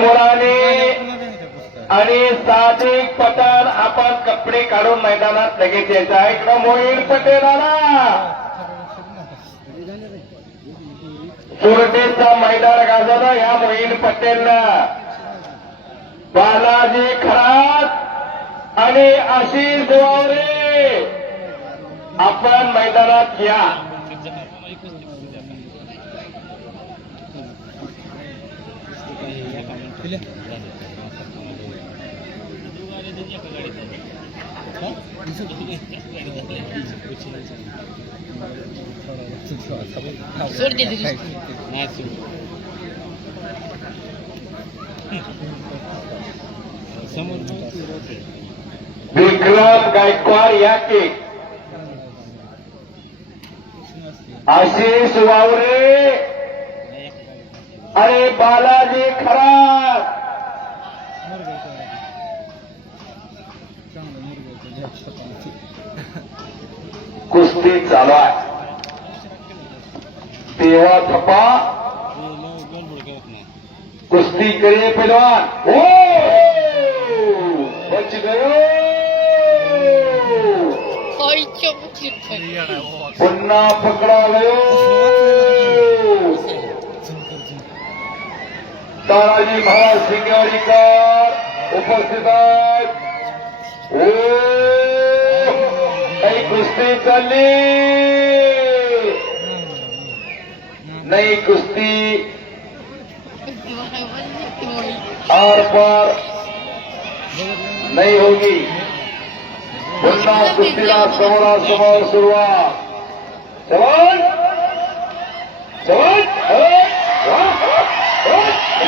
मुलाने आणि सात एक पठाण आपण कपडे काढून मैदानात लगेच यायचं आहे. इकडं मोहीन पटेल आला. सुरटेचा मैदान गाजवला या मोहीन पटेलला बालाजी खरात आणि आशिष वावरे आपण मैदानात या. विक्रम गायकवाड या की आशिष वावरे. अरे बालाजी खरात कुस्ती चालू आहे. तेव्हा थपा कुस्ती करे पहलवान हो! बच गयो. पुन्हा पकडा गयो ताराजी महाराज सिंगवाडीकर उपस्थित आहेत. ओ काही कुस्ती चालली. नाही कुस्ती. आर पार नाही होगी. पुन्हा कुस्तीला समोरासमोर सुरुवात चवन चवन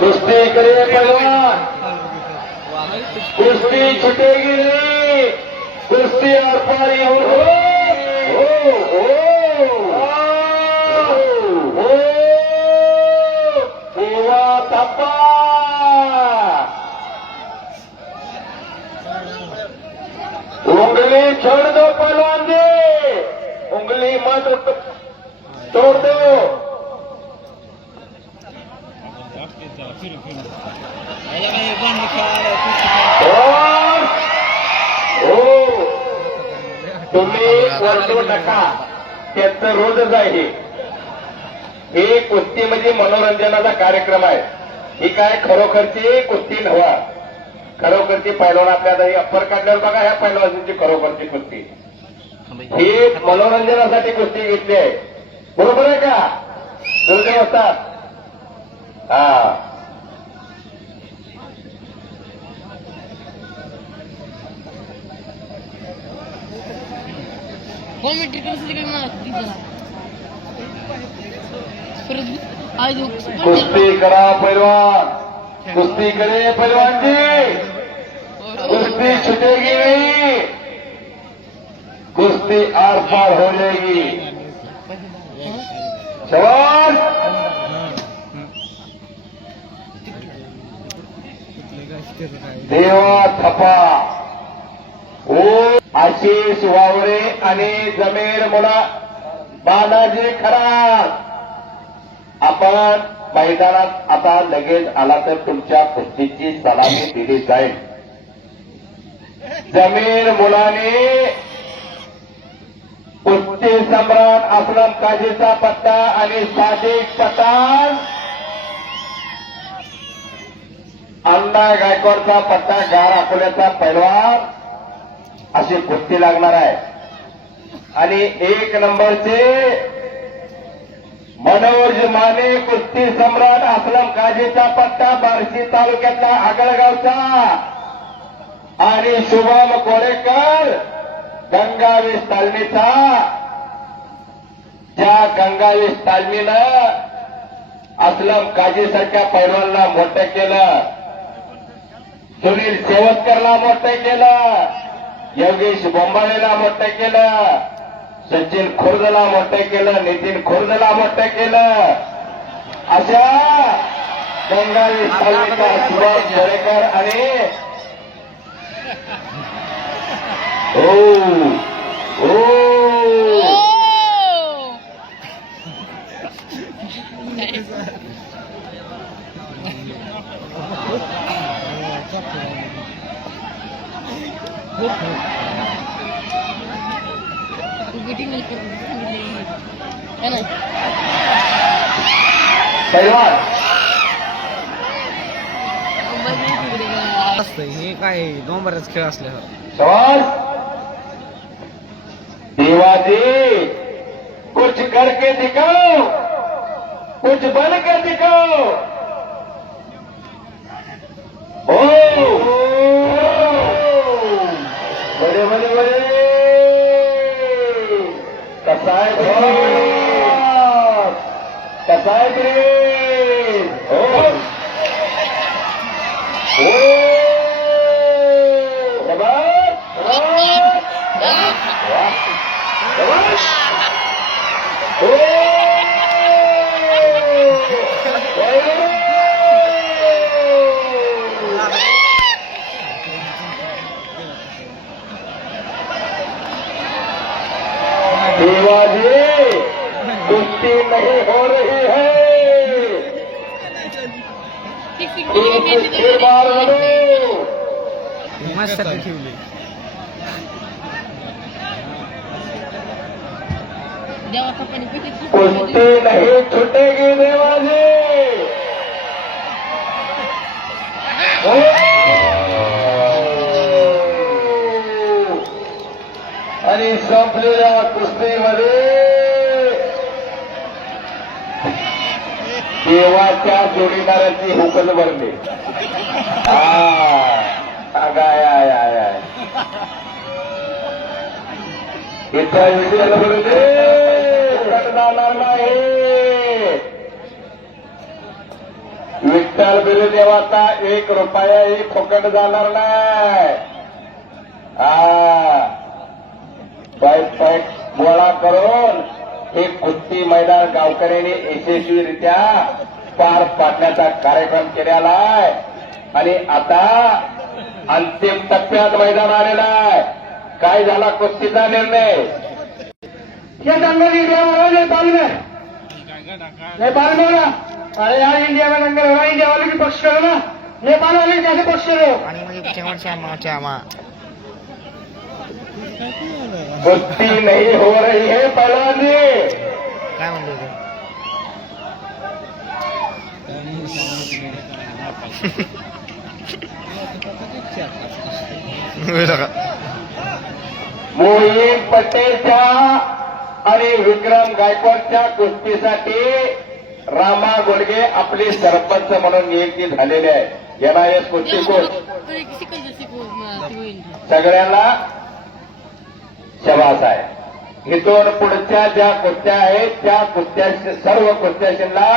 कुस्ती करे पहलवान कुस्ती छुटेगी नहीं कुस्ती और पारी हो हो हो हो देवा थप्पा उंगली छोड़ दो पहलवान जी उंगली मत तोड़ दो और हो तुम्ही वरडू नका. त्याचं रोजच आहे. हे कुस्ती म्हणजे मनोरंजनाचा कार्यक्रम आहे. ही काय खरोखरची कुस्ती नव्हा. खरोखरची पैलवान आपल्याला ही अप्पर काढल्यावर बघा ह्या पैलवानाची खरोखरची कुस्ती. ही मनोरंजनासाठी कुस्ती घेतली आहे. बरोबर आहे का? दुर्दैव असतात हा. आज कुस्ती करा पैलवान. कुस्ती करे पैलवान जी कुश्ती छुटेगी. नहीं कुश्ती आर पार हो जाएगी. सवाल देवा थपा. ओ आशिष वावरे आणि जमीर मुला. बालाजी खरात. आपण मैदानात आता लगेच आला तर तुमच्या कुस्तीची सलामी दिली जाईल. जमीन मुलाने कुस्ती सम्राट असलम काजीचा पत्ता आणि सादिक पठाण अण्णा गायकवाडचा पत्ता गार अकोल्याचा पैलवान. अशी कुस्ती लागणार आहे. आणि एक नंबरचे मनोज माने कुस्ती सम्राट असलम काजीचा पत्ता बार्शी तालुक्यातला आगळगावचा. आणि शुभम कोरेकर. गंगावेश तालमीचा ज्या गंगावेश तालमीनं असलम काजी सारख्या पैलवानला मोठं केलं सुनील सेवतकरला मोठं केलं योगेश बोंबाळेला मोठं केलं सचिन खुर्दला मोठं केलं नितीन खुर्दला मोठं केलं अशा गंगावेश तालमीचा सुभाष झरेकर आणि ओ ओ will come. है हे काय डोंबऱ्याच खेळ असल्यावर देवाजी कुछ करके दिखाओ। कुछ बन के दिखाओ। ओ। बड़े बड़े बड़े। कसाय कसाय देवाजी कुश्ती नहीं हो रही है। मस्त कुश्ती नहीं छूटेगी देवाजी। देवाच्या जोडीदाराची हुकल भरली हा. इथं विजय भरले जाणार नाही विठ्ठल बिरुदेवाचा एक रुपयाही फुकट जाणार नाही. पैक पाईप गोळा करून हे कुस्ती मैदान गावकऱ्यांनी यशस्वीरित्या पार पाडण्याचा कार्यक्रम केलेला आहे. आणि आता अंतिम टप्प्यात मैदान आलेला आहे. काय झाला कुस्तीचा निर्णय? ये दंगल इंडिया हो नेपाल में नेपाल में हो ना. अरे यार इंडिया में दंगल हो रहा है इंडिया वाले की पक्ष करो ना. नेपाल वाले कैसे पक्ष करो कुश्ती नहीं हो रही है पहलवान जी मोहीम पटेलच्या आणि विक्रम गायकवाडच्या कुस्तीसाठी रामा गोडगे आपले सरपंच म्हणून नियुक्ती झालेले आहे. एनआयएस कुस्ती कोच सगळ्यांना शबास आहे इथून पुढच्या ज्या कुस्त्या आहेत त्या कुस्त्या सर्व कुस्त्याशींना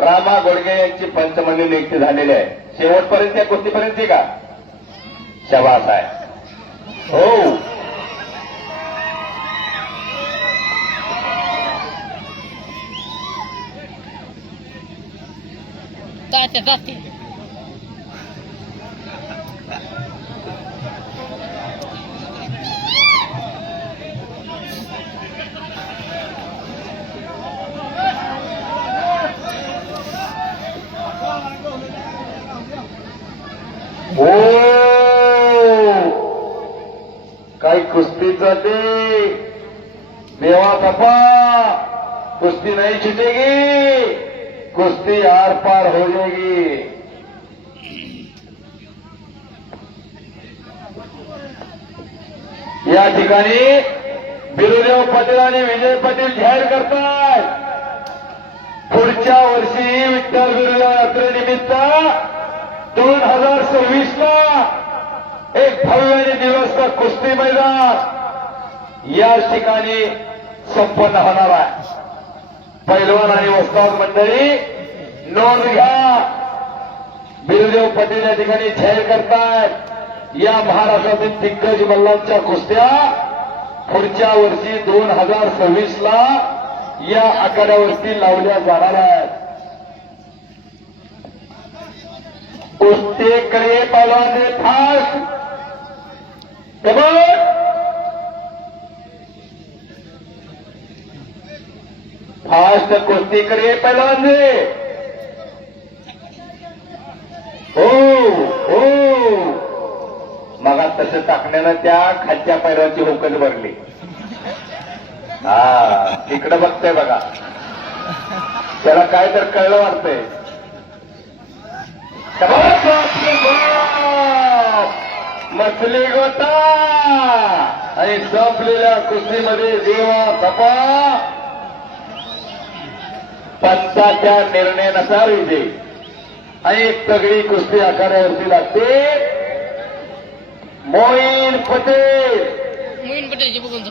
रामा गोडगे यांची पंचमंडळी नियुक्ती झालेली आहे. शेवटपर्यंत या कुस्तीपर्यंत का? शबास आहे. हो. जाते जाते हो काही कुस्तीचं देवा तपा. कुस्ती नहीं छूटेगी कुस्ती आर पार हो जाएगी. या ठिकाणी बिरुदेव पटेल आणि विजय पाटील जाहीर करतात पुढच्या वर्षी विठ्ठल बिरुदेव यात्रेनिमित्त दोन हजार सव्वीस ला एक भव्य दिवस कुस्ती मैदान. या ठिकाणी संपन्न होणार आहे. पैलवान आणि वस्ताद मंडळी नोंद घ्या. बिलदेव पटेल या ठिकाणी जाहीर करतायत. या महाराष्ट्रातील दिग्गज मल्लांच्या कुस्त्या पुढच्या वर्षी दोन हजार सव्वीस ला या आखाड्यावरती लावल्या जाणार आहेत. कुस्तीकडे पावलाने फास्ट. कबड फास्ट कुस्तीकडे पैलवान दे हो हो. मग तसं टाकण्यानं त्या खालच्या पैलवानची होकच भरली. हा इकडं बघतोय बघा. त्याला काय तर कळलं वाटतंय. मछली गोता. आणि संपलेल्या कुस्तीमध्ये देवा तपा पंचाच्या निर्णयानुसार विजयी आणि एक तगडी कुस्ती आकारावरती लागते. मोईन पटेल. मोहीन पटेल बघून